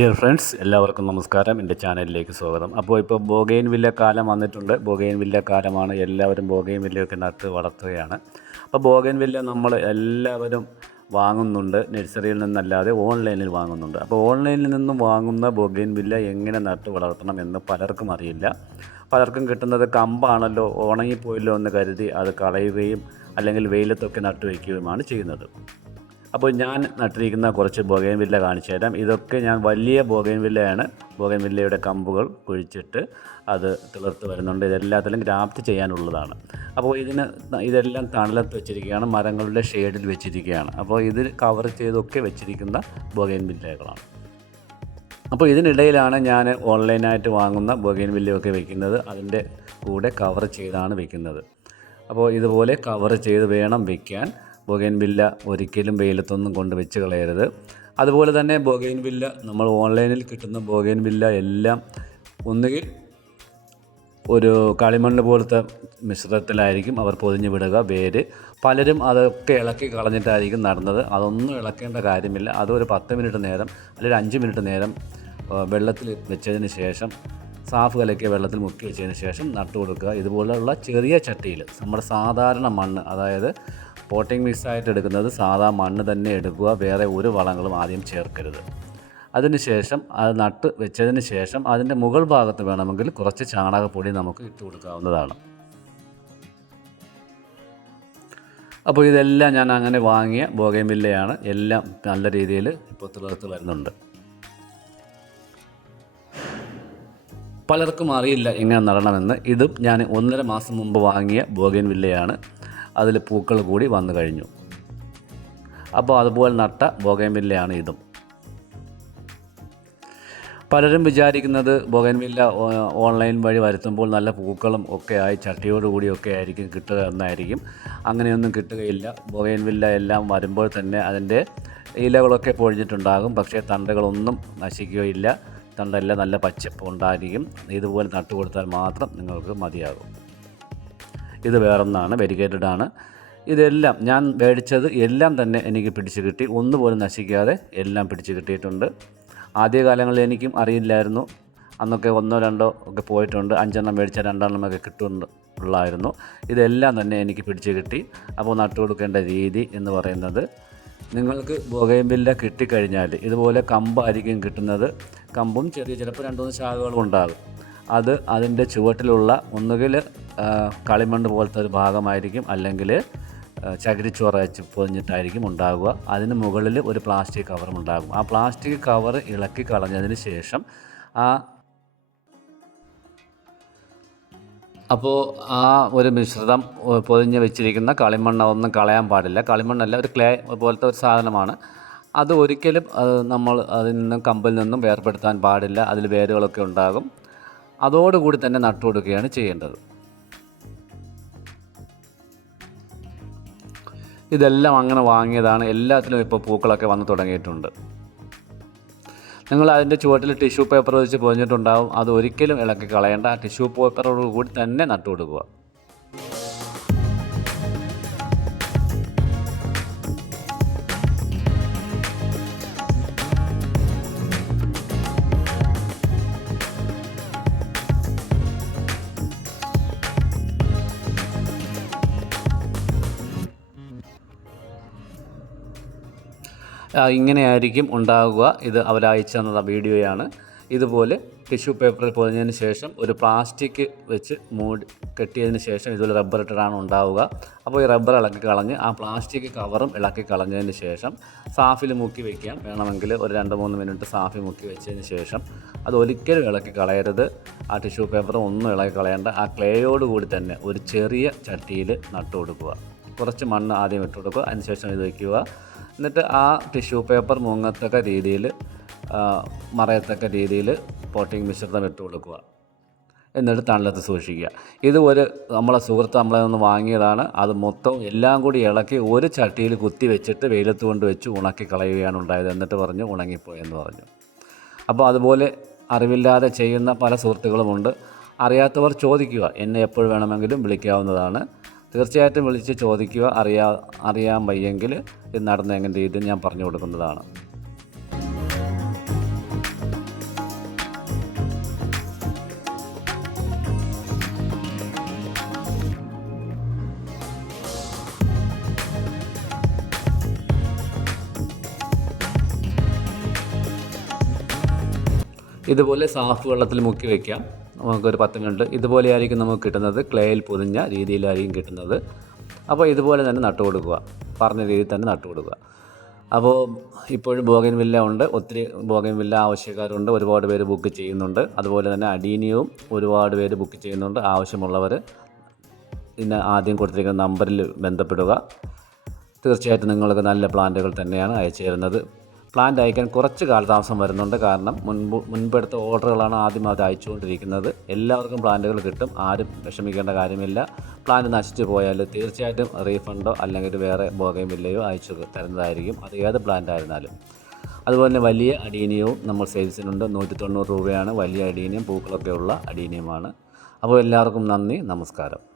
Dear friends എല്ലാവർക്കും നമസ്കാരം. എന്റെ ചാനലിലേക്ക് സ്വാഗതം. അപ്പോൾ ഇപ്പോൾ ബോഗെയിൻ വില്ല കാലം വന്നിട്ടുണ്ട്. ബോഗെയിൻ വില്ല കാലമാണ് എല്ലാവരും ബോഗെയിൻ വില്ലയൊക്കെ നട്ട് വളർത്തുകയാണ്. അപ്പോൾ ബോഗെയിൻ വില്ല നമ്മൾ എല്ലാവരും വാങ്ങുന്നുണ്ട്. നഴ്സറിയിൽ നിന്നല്ലാതെ ഓൺലൈനിൽ വാങ്ങുന്നുണ്ട്. അപ്പോൾ ഓൺലൈനിൽ നിന്നും വാങ്ങുന്ന ബോഗെയിൻ വില്ല എങ്ങനെ നട്ട് വളർത്തണം എന്ന് പലർക്കും അറിയില്ല. പലർക്കും കിട്ടുന്നത് കമ്പാണല്ലോ ഉണങ്ങിപ്പോയല്ലോ എന്ന് കരുതി അത് കളയുകയും അല്ലെങ്കിൽ വെയിലത്തൊക്കെ നട്ടു വയ്ക്കുകയുമാണ് ചെയ്യുന്നത്. അപ്പോൾ ഞാൻ നട്ടിരിക്കുന്ന കുറച്ച് ബോഗൈൻ വില്ല കാണിച്ചു തരാം. ഇതൊക്കെ ഞാൻ വലിയ ബോഗൈൻ വില്ലയാണ്. ബോഗൈൻ വില്ലയുടെ കമ്പുകൾ കുഴിച്ചിട്ട് അത് തിളർത്ത് വരുന്നുണ്ട്. ഇതെല്ലാത്തിലും ഗ്രാഫ്റ്റ് ചെയ്യാനുള്ളതാണ്. അപ്പോൾ ഇതിന് ഇതെല്ലാം തണലത്ത് വെച്ചിരിക്കുകയാണ്. മരങ്ങളുടെ ഷെയ്ഡിൽ വെച്ചിരിക്കുകയാണ്. അപ്പോൾ ഇത് കവർ ചെയ്തൊക്കെ വെച്ചിരിക്കുന്ന ബോഗൈൻ വില്ലകളാണ്. അപ്പോൾ ഇതിനിടയിലാണ് ഞാൻ ഓൺലൈനായിട്ട് വാങ്ങുന്ന ബോഗൈൻ വില്ലയൊക്കെ വെക്കുന്നത്. അതിന്റെ കൂടെ കവർ ചെയ്താണ് വെക്കുന്നത്. അപ്പോൾ ഇതുപോലെ കവർ ചെയ്ത് വേണം വെക്കാൻ. ബൊഗൈൻ വില്ല ഒരിക്കലും വെയിലത്തൊന്നും കൊണ്ട് വെച്ച് കളയരുത്. അതുപോലെ തന്നെ ബൊഗൈൻ വില്ല നമ്മൾ ഓൺലൈനിൽ കിട്ടുന്ന ബൊഗൈൻ വില്ല എല്ലാം ഒന്നുകിൽ ഒരു കളിമണ്ണ് പോലത്തെ മിശ്രിതത്തിലായിരിക്കും അവർ പൊതിഞ്ഞ് വിടുക വേര്. പലരും അതൊക്കെ ഇളക്കി കളഞ്ഞിട്ടായിരിക്കും നടന്നത്. അതൊന്നും ഇളക്കേണ്ട കാര്യമില്ല. അതൊരു പത്ത് മിനിറ്റ് നേരം അല്ലെങ്കിൽ അഞ്ച് മിനിറ്റ് നേരം വെള്ളത്തിൽ വെച്ചതിന് ശേഷം സാഫ് കലക്കിയ വെള്ളത്തിൽ മുക്കി വെച്ചതിന് ശേഷം നട്ടു കൊടുക്കുക. ഇതുപോലെയുള്ള ചെറിയ ചട്ടിയിൽ നമ്മുടെ സാധാരണ മണ്ണ് അതായത് പോട്ടിംഗ് മിക്സായിട്ട് എടുക്കുന്നത് സാധാ മണ്ണ് തന്നെ എടുക്കുക വേറെ ഒരു വളങ്ങളും ആദ്യം ചേർക്കരുത്. അതിനുശേഷം അത് നട്ട് വെച്ചതിന് ശേഷം അതിന്റെ മുകൾ ഭാഗത്ത് വേണമെങ്കിൽ കുറച്ച് ചാണകപ്പൊടി നമുക്ക് ഇട്ട് കൊടുക്കാവുന്നതാണ്. അപ്പോൾ ഇതെല്ലാം ഞാൻ അങ്ങനെ വാങ്ങിയ ബോഗൈമില്ലയാണ്. എല്ലാം നല്ല രീതിയിൽ ഇപ്പോൾ തിളർത്ത് വരുന്നുണ്ട്. പലർക്കും അറിയില്ല എങ്ങനെ നടണമെന്ന്. ഇതും ഞാൻ ഒന്നര മാസം മുമ്പ് വാങ്ങിയ ബോഗൈൻ വില്ലയാണ് അതിൽ പൂക്കൾ കൂടി വന്നു കഴിഞ്ഞു. അപ്പോൾ അതുപോലെ നട്ട ബോഗൻവില്ലയാണ് ഇതും. പലരും വിചാരിക്കുന്നത് ബൊഗൻവില്ല ഓൺലൈൻ വഴി വരുത്തുമ്പോൾ നല്ല പൂക്കളും ഒക്കെ ആയി ചട്ടിയോട് കൂടിയൊക്കെ ആയിരിക്കും കിട്ടുക എന്നായിരിക്കും. അങ്ങനെയൊന്നും കിട്ടുകയില്ല. ബൊഗൻവില്ല എല്ലാം വരുമ്പോൾ തന്നെ അതിന്റെ ഇലകളൊക്കെ പൊഴിഞ്ഞിട്ടുണ്ടാകും. പക്ഷേ തണ്ടുകളൊന്നും നശിക്കുകയില്ല. തണ്ടെല്ലാം നല്ല പച്ചപ്പ് ഉണ്ടായിരിക്കും. ഇതുപോലെ നട്ടുകൊടുത്താൽ മാത്രം നിങ്ങൾക്ക് മതിയാകും. ഇത് വേറൊന്നാണ് വെരിഗേറ്റഡ് ആണ്. ഇതെല്ലാം ഞാൻ മേടിച്ചത് എല്ലാം തന്നെ എനിക്ക് പിടിച്ച് കിട്ടി. ഒന്നുപോലും നശിക്കാതെ എല്ലാം പിടിച്ച് കിട്ടിയിട്ടുണ്ട്. ആദ്യകാലങ്ങളിൽ എനിക്കും അറിയില്ലായിരുന്നു. അന്നൊക്കെ ഒന്നോ രണ്ടോ ഒക്കെ പോയിട്ടുണ്ട്. അഞ്ചെണ്ണം മേടിച്ച രണ്ടെണ്ണം ഒക്കെ ഉള്ളായിരുന്നു ഇതെല്ലാം തന്നെ എനിക്ക് പിടിച്ച് കിട്ടി. അപ്പോൾ നട്ടു കൊടുക്കേണ്ട രീതി എന്ന് പറയുന്നത് നിങ്ങൾക്ക് ബൊഗൈൻവില്ല കിട്ടിക്കഴിഞ്ഞാൽ ഇതുപോലെ കമ്പായിരിക്കും കിട്ടുന്നത്. കമ്പും ചെറിയ ചിലപ്പോൾ രണ്ടു മൂന്ന് ശാഖകളും ഉണ്ടാകും. അത് അതിന്റെ ചുവട്ടിലുള്ള ഒന്നുകിൽ കളിമണ്ണ് പോലത്തെ ഒരു ഭാഗമായിരിക്കും. അല്ലെങ്കിൽ ചകിരിച്ചോറ ചകിരിച്ചോറ് വെച്ച് പൊതിഞ്ഞിട്ടായിരിക്കും ഉണ്ടാകുക അതിന് മുകളിൽ ഒരു പ്ലാസ്റ്റിക് കവറും ഉണ്ടാകും. ആ പ്ലാസ്റ്റിക് കവർ ഇളക്കി കളഞ്ഞതിന് ശേഷം ആ അപ്പോൾ ആ ഒരു മിശ്രിതം പൊതിഞ്ഞ് വെച്ചിരിക്കുന്ന കളിമണ്ണ് ഒന്നും കളയാൻ പാടില്ല. കളിമണ്ണല്ല ഒരു ക്ലേ പോലത്തെ ഒരു സാധനമാണ്. അത് ഒരിക്കലും നമ്മൾ അതിൽ നിന്നും കമ്പിൽ നിന്നും വേർപെടുത്താൻ പാടില്ല. അതിൽ വേരുകളൊക്കെ ഉണ്ടാകും. അതോടുകൂടി തന്നെ നട്ടുകൊടുക്കുകയാണ് ചെയ്യേണ്ടത്. ഇതെല്ലാം അങ്ങനെ വാങ്ങിയതാണ്. എല്ലാത്തിലും ഇപ്പോൾ പൂക്കളൊക്കെ വന്ന് തുടങ്ങിയിട്ടുണ്ട്. നിങ്ങൾ അതിന്റെ ചുവട്ടിൽ ടിഷ്യൂ പേപ്പർ വെച്ച് പൊതിഞ്ഞിട്ടുണ്ടാവും. അത് ഒരിക്കലും ഇളക്കി കളയേണ്ട. ടിഷ്യൂ പേപ്പറോട് കൂടി തന്നെ നട്ടു കൊടുക്കുക ഇങ്ങനെയായിരിക്കും ഉണ്ടാകുക ഇത് അവർ അയച്ചു തന്ന വീഡിയോയാണ്. ഇതുപോലെ ടിഷ്യൂ പേപ്പറിൽ പൊതിഞ്ഞതിന് ശേഷം ഒരു പ്ലാസ്റ്റിക് വെച്ച് മൂടി കെട്ടിയതിന് ശേഷം ഇതുപോലെ റബ്ബർ ഇട്ടിട്ടാണ് ഉണ്ടാവുക. അപ്പോൾ ഈ റബ്ബർ ഇളക്കി കളഞ്ഞ് ആ പ്ലാസ്റ്റിക് കവറും ഇളക്കി കളഞ്ഞതിന് ശേഷം സാഫിൽ മുക്കി വയ്ക്കാം വേണമെങ്കിൽ ഒരു രണ്ട് മൂന്ന് മിനിറ്റ് സാഫി മുക്കി വെച്ചതിന് ശേഷം അത് ഒരിക്കലും ഇളക്കി കളയരുത്. ആ ടിഷ്യൂ പേപ്പറും ഒന്നും ഇളക്കി കളയേണ്ട. ആ ക്ലേയോട് കൂടി തന്നെ ഒരു ചെറിയ ചട്ടിയിൽ നട്ടു കൊടുക്കുക കുറച്ച് മണ്ണ് ആദ്യം ഇട്ട് കൊടുക്കുക അതിനുശേഷം ഇത് വയ്ക്കുക. എന്നിട്ട് ആ ടിഷ്യൂ പേപ്പർ മുങ്ങത്തക്ക രീതിയിൽ മറയത്തക്ക രീതിയിൽ പോട്ടിംഗ് മിശ്രിതം ഇട്ട് കൊടുക്കുക. എന്നിട്ട് തണലത്ത് സൂക്ഷിക്കുക. ഇത് ഒരു നമ്മളെ സുഹൃത്ത് നമ്മളെ നിന്ന് വാങ്ങിയതാണ്. അത് മൊത്തം എല്ലാം കൂടി ഇളക്കി ഒരു ചട്ടിയിൽ കുത്തി വെച്ചിട്ട് വെയിലത്ത് കൊണ്ട് വെച്ച് ഉണക്കി കളയുകയാണ് ഉണ്ടായത്. എന്നിട്ട് പറഞ്ഞു ഉണങ്ങിപ്പോയെന്ന് പറഞ്ഞു. അപ്പോൾ അതുപോലെ അറിവില്ലാതെ ചെയ്യുന്ന പല സുഹൃത്തുക്കളുമുണ്ട് അറിയാത്തവർ ചോദിക്കുക എന്നെ എപ്പോൾ വേണമെങ്കിലും വിളിക്കാവുന്നതാണ്. തീർച്ചയായിട്ടും വിളിച്ച് ചോദിക്കുക അറിയാ അറിയാൻ വയ്യെങ്കിൽ ഇത് നടന്ന എങ്ങനെ രീതിയിൽ ഞാൻ പറഞ്ഞു കൊടുക്കുന്നതാണ്. ഇതുപോലെ സാഫ് വെള്ളത്തിൽ മുക്കി വയ്ക്കാം നമുക്കൊരു പത്ത് മിനിറ്റ് ഇതുപോലെയായിരിക്കും നമുക്ക് കിട്ടുന്നത്. ക്ലേയിൽ പൊതിഞ്ഞ രീതിയിലായിരിക്കും കിട്ടുന്നത്. അപ്പോൾ ഇതുപോലെ തന്നെ നട്ടു കൊടുക്കുക. പറഞ്ഞ രീതിയിൽ തന്നെ നട്ടു കൊടുക്കുക. അപ്പോൾ ഇപ്പോഴും ബോഗൻവില്ല ഉണ്ട്. ഒത്തിരി ബോഗൻവില്ല ആവശ്യക്കാരുണ്ട്. ഒരുപാട് പേര് ബുക്ക് ചെയ്യുന്നുണ്ട്. അതുപോലെ തന്നെ അഡീനിയവും ഒരുപാട് പേര് ബുക്ക് ചെയ്യുന്നുണ്ട്. ആവശ്യമുള്ളവർ ഇന്ന് ആദ്യം കൊടുത്തിരിക്കുന്ന നമ്പറിൽ ബന്ധപ്പെടുക. തീർച്ചയായിട്ടും നിങ്ങൾക്ക് നല്ല പ്ലാന്റുകൾ തന്നെയാണ് അയച്ചു തരുന്നത്. പ്ലാന്റ് അയക്കാൻ കുറച്ച് കാലതാമസം വരുന്നുണ്ട്. കാരണം മുൻപ് മുൻപെടുത്ത ഓർഡറുകളാണ് ആദ്യം അവർ അയച്ചുകൊണ്ടിരിക്കുന്നത്. എല്ലാവർക്കും പ്ലാന്റുകൾ കിട്ടും. ആരും വിഷമിക്കേണ്ട കാര്യമില്ല. പ്ലാന്റ് നശിച്ചു പോയാൽ തീർച്ചയായിട്ടും റീഫണ്ടോ അല്ലെങ്കിൽ വേറെ ബോഗമില്ലയോ അയച്ചു തരുന്നതായിരിക്കും. അത് ഏത് പ്ലാന്റ് ആയിരുന്നാലും. അതുപോലെ തന്നെ വലിയ അടീനിയവും നമ്മൾ സെയിൽസിനുണ്ട് നൂറ്റി തൊണ്ണൂറ് രൂപയാണ് വലിയ അടീനിയം. പൂക്കളൊക്കെ ഉള്ള അടീനിയമാണ്. അപ്പോൾ എല്ലാവർക്കും നന്ദി. നമസ്കാരം.